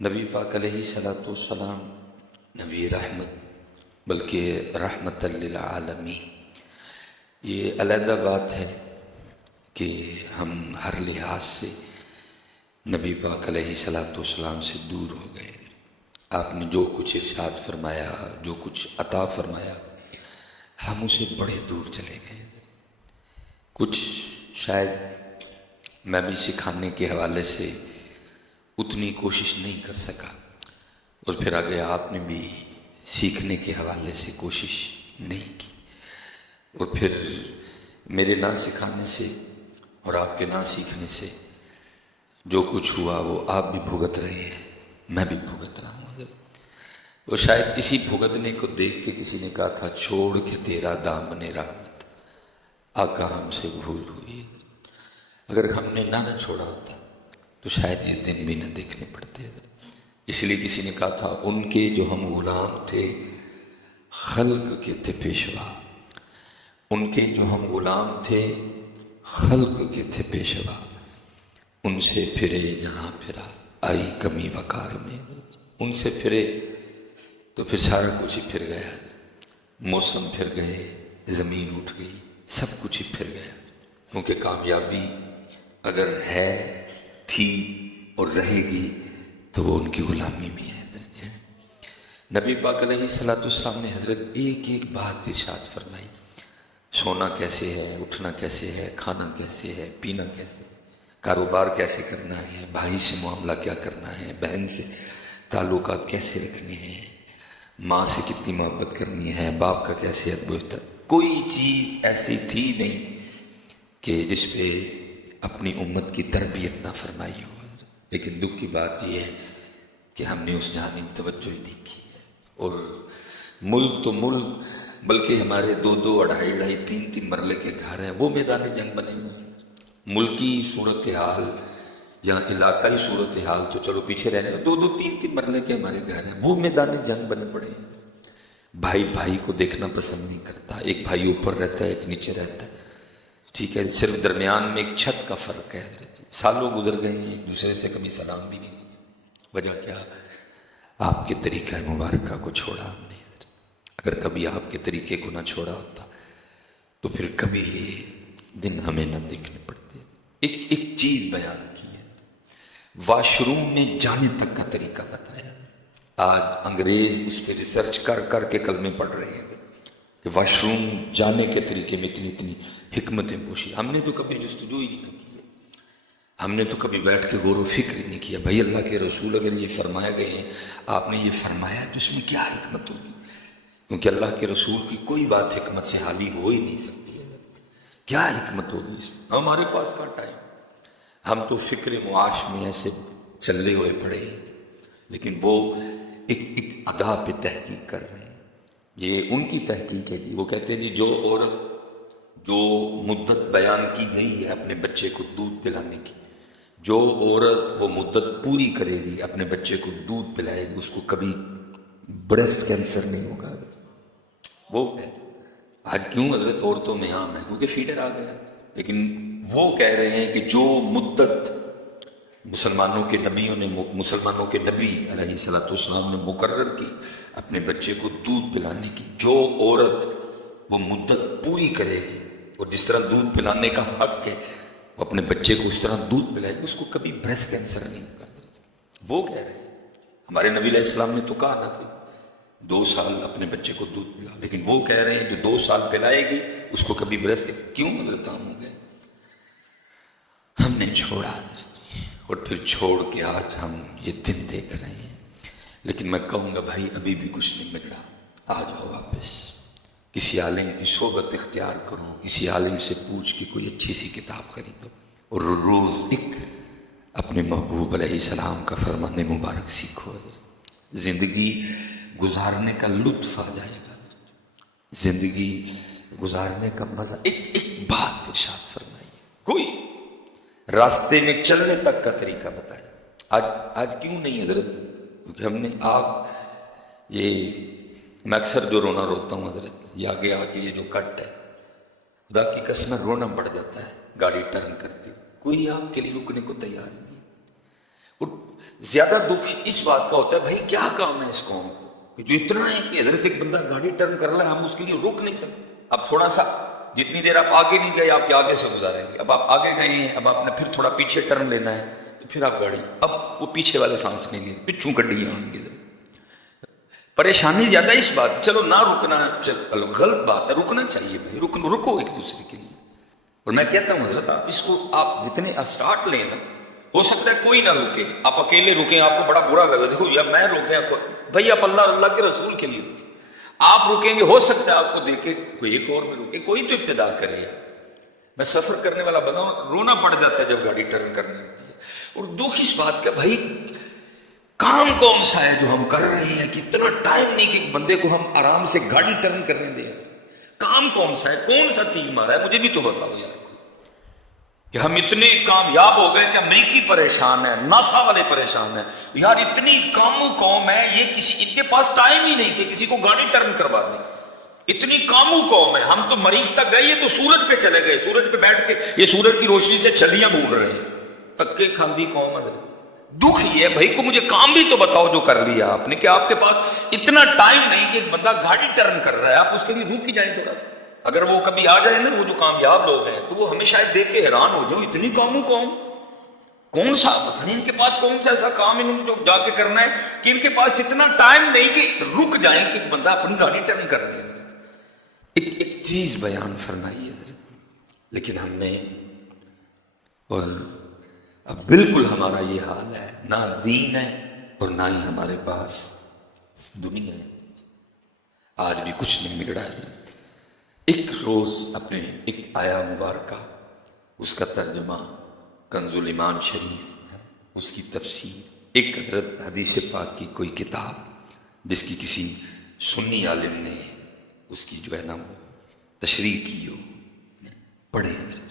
نبی پاک علیہ صلاۃ والسلام نبی رحمت بلکہ رحمت للعالمین۔ یہ علیحدہ بات ہے کہ ہم ہر لحاظ سے نبی پاک علیہ صلاۃ والسلام سے دور ہو گئے۔ آپ نے جو کچھ ارشاد فرمایا، جو کچھ عطا فرمایا، ہم اسے بڑے دور چلے گئے۔ کچھ شاید میں بھی سکھانے کے حوالے سے اتنی کوشش نہیں کر سکا، اور پھر آگے آپ نے بھی سیکھنے کے حوالے سے کوشش نہیں کی، اور پھر میرے نہ سکھانے سے اور آپ کے نہ سیکھنے سے جو کچھ ہوا وہ آپ بھی بھگت رہے ہیں، میں بھی بھگت رہا ہوں۔ اور شاید اسی بھگتنے کو دیکھ کے کسی نے کہا تھا، چھوڑ کے تیرا دامن رحمت آقا ہم سے بھول ہوئی۔ اگر ہم نے نہ چھوڑا ہوتا تو شاید یہ دن بھی نہ دیکھنے پڑتے۔ اس لیے کسی نے کہا تھا، ان کے جو ہم غلام تھے خلق کے تھے پیشوا، ان کے جو ہم غلام تھے خلق کے تھے پیشوا، ان سے پھرے جہاں پھرا آئی کمی وقار میں۔ ان سے پھرے تو پھر سارا کچھ ہی پھر گیا، موسم پھر گئے، زمین اٹھ گئی، سب کچھ ہی پھر گیا، کیونکہ کامیابی اگر ہے، تھی اور رہے گی تو وہ ان کی غلامی میں ہے۔ نبی پاک علیہ صلاۃ والسلام نے حضرت ایک ایک بات ارشاد فرمائی، سونا کیسے ہے، اٹھنا کیسے ہے، کھانا کیسے ہے، پینا کیسے ہے، کاروبار کیسے کرنا ہے، بھائی سے معاملہ کیا کرنا ہے، بہن سے تعلقات کیسے رکھنے ہیں، ماں سے کتنی محبت کرنی ہے، باپ کا کیسے ادب و احترام۔ کوئی چیز ایسی تھی نہیں کہ جس پہ اپنی امت کی تربیت نہ فرمائی ہو۔ لیکن دکھ کی بات یہ ہے کہ ہم نے اس جانب توجہ ہی نہیں کی ہے، اور ملک تو ملک بلکہ ہمارے 2-2 2.5 3 مرلے کے گھر ہیں، وہ میدان جنگ بنے ہوئے ہیں۔ ملکی صورتحال یا علاقائی صورتحال تو چلو پیچھے رہنے، 2-2 3 مرلے کے ہمارے گھر ہیں، وہ میدان جنگ بنے پڑے ہیں۔ بھائی بھائی کو دیکھنا پسند نہیں کرتا، ایک بھائی اوپر رہتا ہے، ایک نیچے رہتا ہے، ٹھیک ہے، صرف درمیان میں ایک چھت کا فرق ہے۔ سالوں گزر گئے ہیں، ایک دوسرے سے کبھی سلام بھی نہیں کیا۔ وجہ کیا؟ آپ کے طریقہ مبارکہ کو چھوڑا ہم نے۔ اگر کبھی آپ کے طریقے کو نہ چھوڑا ہوتا تو پھر کبھی یہ دن ہمیں نہ دیکھنے پڑتے۔ ایک چیز بیان کی ہے، واش روم میں جانے تک کا طریقہ بتایا۔ آج انگریز اس پہ ریسرچ کر کر کے کلمے پڑھ رہے ہیں کہ واش روم جانے کے طریقے میں اتنی حکمتیں پوشی۔ ہم نے تو کبھی جستجو ہی نہیں کی ہے، ہم نے تو کبھی بیٹھ کے غور و فکر ہی نہیں کیا۔ بھائی اللہ کے رسول اگر یہ فرمایا گئے ہیں، آپ نے یہ فرمایا تو اس میں کیا حکمت ہوگی؟ کیونکہ اللہ کے رسول کی کوئی بات حکمت سے حالی ہو ہی نہیں سکتی ہے۔ کیا حکمت ہوگی اس میں؟ ہمارے پاس کا ٹائم، ہم تو فکر معاش میں ایسے چلے ہوئے پڑے ہیں، لیکن وہ ایک ادا پہ تحقیق کر رہے ہیں۔ یہ ان کی تحقیق ہے، وہ کہتے ہیں جی جو عورت جو مدت بیان کی گئی ہے اپنے بچے کو دودھ پلانے کی، جو عورت وہ مدت پوری کرے گی، اپنے بچے کو دودھ پلائے گی، اس کو کبھی بریسٹ کینسر نہیں ہوگا۔ وہ ہے آج کیوں حضرت عورتوں میں عام ہے؟ کیونکہ فیڈر آ گیا۔ لیکن وہ کہہ رہے ہیں کہ جو مدت مسلمانوں کے نبی علیہ صلاۃ والسلام نے مقرر کی اپنے بچے کو دودھ پلانے کی، جو عورت وہ مدت پوری کرے گی اور جس طرح دودھ پلانے کا حق ہے وہ اپنے بچے کو اس طرح دودھ پلائے گی، اس کو کبھی بریسٹ کینسر نہیں ہوگا۔ وہ کہہ رہے ہیں، ہمارے نبی علیہ السلام نے تو کہا نا کہ 2 سال اپنے بچے کو دودھ پلا، لیکن وہ کہہ رہے ہیں جو 2 سال پلائے گی اس کو کبھی بریسٹ کیوں؟ حضرت ہم ہو گئے، ہم نے چھوڑا اور پھر چھوڑ کے آج ہم یہ دن دیکھ رہے ہیں۔ لیکن میں کہوں گا بھائی ابھی بھی کچھ نہیں بگڑا، آ جاؤ واپس، کسی عالم کی صحبت اختیار کرو، کسی عالم سے پوچھ کے کوئی اچھی سی کتاب خریدو اور روز ایک اپنے محبوب علیہ السلام کا فرمان مبارک سیکھو۔ زندگی گزارنے کا لطف آ جائے گا، زندگی گزارنے کا مزہ۔ ایک بات ارشاد فرمائیے، کوئی راستے میں چلنے تک کا طریقہ بتایا۔ آج کیوں نہیں حضرت؟ کیونکہ ہم نے میں اکثر جو رونا روتا ہوں حضرت، یہ آگے آگے یہ جو کٹ ہے، خدا کی قسم رونا بڑھ جاتا ہے۔ گاڑی ٹرن کرتی، کوئی آپ کے لیے رکنے کو تیار نہیں، اور زیادہ دکھ اس بات کا ہوتا ہے بھائی کیا کام ہے اس قوم کو کہ جو اتنا ہے کہ حضرت ایک بندہ گاڑی ٹرن کر رہا ہے ہم اس کے لیے رک نہیں سکتے. اب تھوڑا سا جتنی دیر آپ آگے نہیں گئے آپ کے آگے سے گزاریں گے, اب آپ آگے گئے ہیں اب آپ نے پھر تھوڑا پیچھے ٹرن لینا ہے تو پھر آپ گاڑی, اب وہ پیچھے والے سانس نہیں لیے پچھوں گڈیاں آن گے. پریشانی زیادہ اس بات, چلو نہ رکنا چلو غلط بات ہے, رکنا چاہیے بھائی, رکو ایک دوسرے کے لیے. اور میں کہتا ہوں حضرت آپ اس کو آپ جتنے اسٹارٹ لیں نا, ہو سکتا ہے کوئی نہ رکے, آپ اکیلے رکیں آپ کو بڑا برا لگا, دیکھو یا میں روکیں بھائی, آپ اللہ کے رسول کے لیے رکیں, آپ رکیں گے ہو سکتا ہے آپ کو دیکھے کوئی ایک اور بھی رکے, کوئی تو ابتدا کرے. میں سفر کرنے والا بنا ہوں, رونا پڑ جاتا ہے جب گاڑی ٹرن کرنی ہوتی ہے. اور دکھ اس بات کا بھائی کام کون سا ہے جو ہم کر رہے ہیں کہ اتنا ٹائم نہیں کہ بندے کو ہم آرام سے گاڑی ٹرن کرنے دیں. کام کون سا ہے, کون سا تیر مارا ہے, مجھے بھی تو بتاؤ یار, کہ ہم اتنے کامیاب ہو گئے کہ امریکی پریشان ہے, ناسا والے پریشان ہیں یار, اتنی کاموں قوم ہے یہ, کسی ان کے پاس ٹائم ہی نہیں کہ کسی کو گاڑی ٹرن کروا دیں. اتنی کاموں قوم ہے, ہم تو مریخ تک گئے, یہ تو سورج پہ چلے گئے, سورج پہ بیٹھ کے یہ سورج کی روشنی سے چھلیاں بھون رہے ہیں. تکے کھاندی قوم ہے. دکھ یہ ہے بھائی کو مجھے کام بھی تو بتاؤ جو کر لیا آپ نے, کہ آپ کے پاس اتنا ٹائم نہیں کہ بندہ گاڑی ٹرن کر رہا ہے, آپ اس کے لیے رک ہی جائیں تھوڑا سا. اگر وہ کبھی آ جائے نا وہ جو کامیاب لوگ ہیں تو وہ ہمیں شاید دیکھ کے حیران ہو جاؤ, اتنی کاموں قوم, کون سا پتہ نہیں ان کے پاس کون سا ایسا کام انہوں نے جو جا کے کرنا ہے کہ ان کے پاس اتنا ٹائم نہیں کہ رک جائیں کہ بندہ اپنی گاڑی ٹرن کر دے. ایک چیز بیان فرمائیے لیکن ہم نے, اور اب بالکل ہمارا یہ حال ہے, نہ دین ہے اور نہ ہی ہمارے پاس دنیا ہے. آج بھی کچھ نہیں بگڑا ہے. ایک روز اپنے ایک آیا مبارکہ, اس کا ترجمہ کنز الایمان شریف, اس کی تفسیر, ایک حضرت حدیث پاک کی کوئی کتاب جس کی کسی سنی عالم نے اس کی جو ہے نا تشریح کی ہو, پڑھیں حضرت.